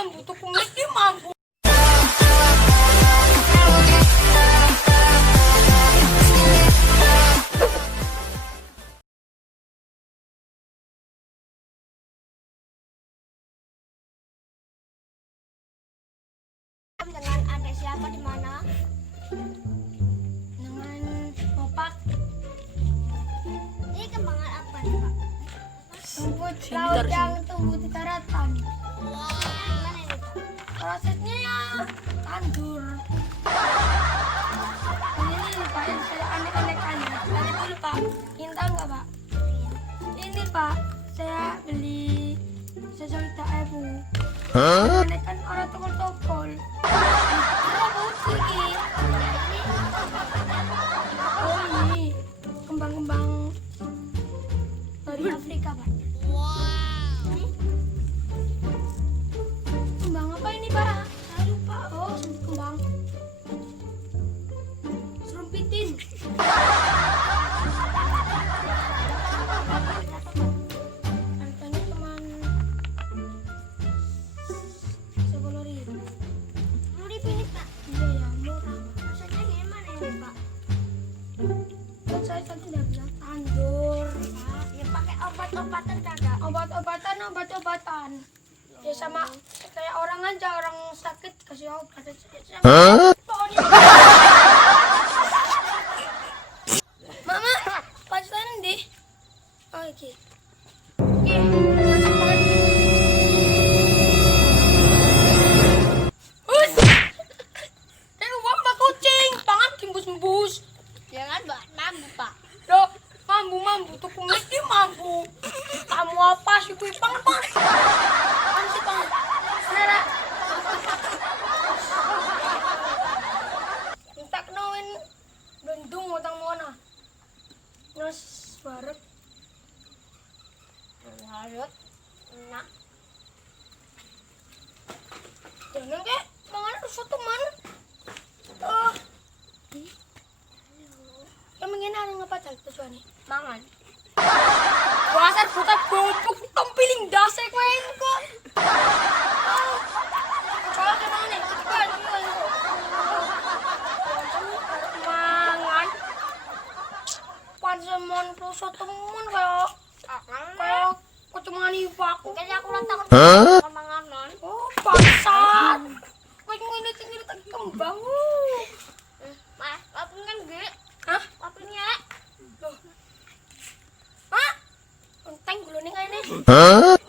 mampu tuku mesti mampu. Dengan adik siapa di mana? Dengan Bapak Ini kembangan apa nih, Pak? rumput laut yang tumbuh di daratan. Gimana ini, Pak? Prosesnya ya tandur. Ini Pak yang saya aneh-anehkannya. Tadi dulu Pak, ingin tahu nggak Pak? Ini Pak, saya beli sejuta ribu. Ini kan orang tokol-tokol. Ini putih ini. Oh ini kembang-kembang dari Afrika Pak. Ini kembang apa ini Pak? Saya lupa. Oh kembang serumpitin. Harganya cuma 10.000. 10.000 ini, Pak. Iya ya murah. Maksudnya gimana ini, Pak? Kan saya tadi udah bilang tandur. Pak, ya pakai obat-obatan kagak? Obat-obatan. Ya sama kayak orang aja, orang sakit kasih obat. Pokoknya. Mama, pacaran deh. Oh, oke. Oke. Hus. Wamba kucing, pangan timbus-embus. Jangan buat mampu, Pak. Loh, mampu tuku mesti mampu. Kamu apa sih kuy pang? Kan sih pang. Nara. Entak noin bendung utang mana? Nas barek. Harus enak. Jangan kek mangan soto man. Oh. Yang mengenai ada ngapacal tujuan nih? Mangan. Wasar buta bobok tempiling dase kowe engko. Kalau ke mana nih? Mangan. Pansemon proso temen kayak kecuman iwak. Kayaknya aku takut manganan. Oh, bangsat. Kowe ngene iki tak kembang. Mas, apa kan gue? Hah? Apanya? Loh. Hah? Enteng gulune kene. Hah?